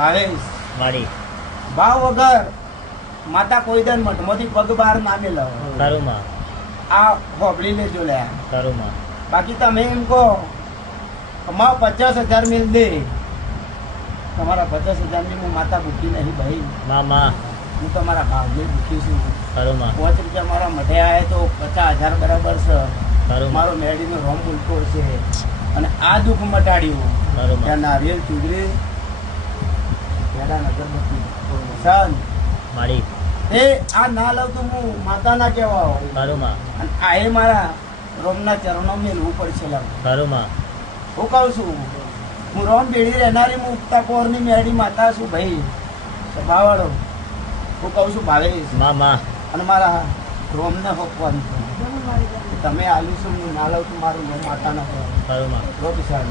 ભાવેશ માડી ભાવ વગર માતા કોઈ દન મઠમાંથી પગ બહાર ના મેલો. ખરું માં આ હોબળી લેજો લે. ખરું માં બાકી તમે એમ કહો અમારા 50,000 મિલ દે, તમારા 50,000 ની હું માતા ભૂખી નહીં ભાઈ. માં હું તમારા ભાવને ભૂખી છું. ખરું માં 5 રૂપિયા મારા મઢે આવે તો 50,000 બરાબર છે. ખરું મારો મેડીનો રોમ બોલતો છે અને આ દુઃખ મટાડ્યું. ખરું માં ત્યાં નારિયેલ ચૂંદડી પેડા અગરબત્તી સન માડી એ આ ના લઉં તો હું માતા ના કહેવા હોઉં. ખરું માં અને આ એ મારા રોમના ચરણો મેલવું પડશે. ખરું માં હું કહું છું હું રોમ ભેડી રહેનારી હું ઉગતા કોરની મેળી માતા છું ભાઈ સભાવાળો. હું કહું છું ભાવેશ માં અને મારા રોમને હોકવાનું છે. તમે આલ્યું છું હું ના લઉં છું મારું રોમ માતા ના કહેવાય. ખરું માં રોટી સાહેબ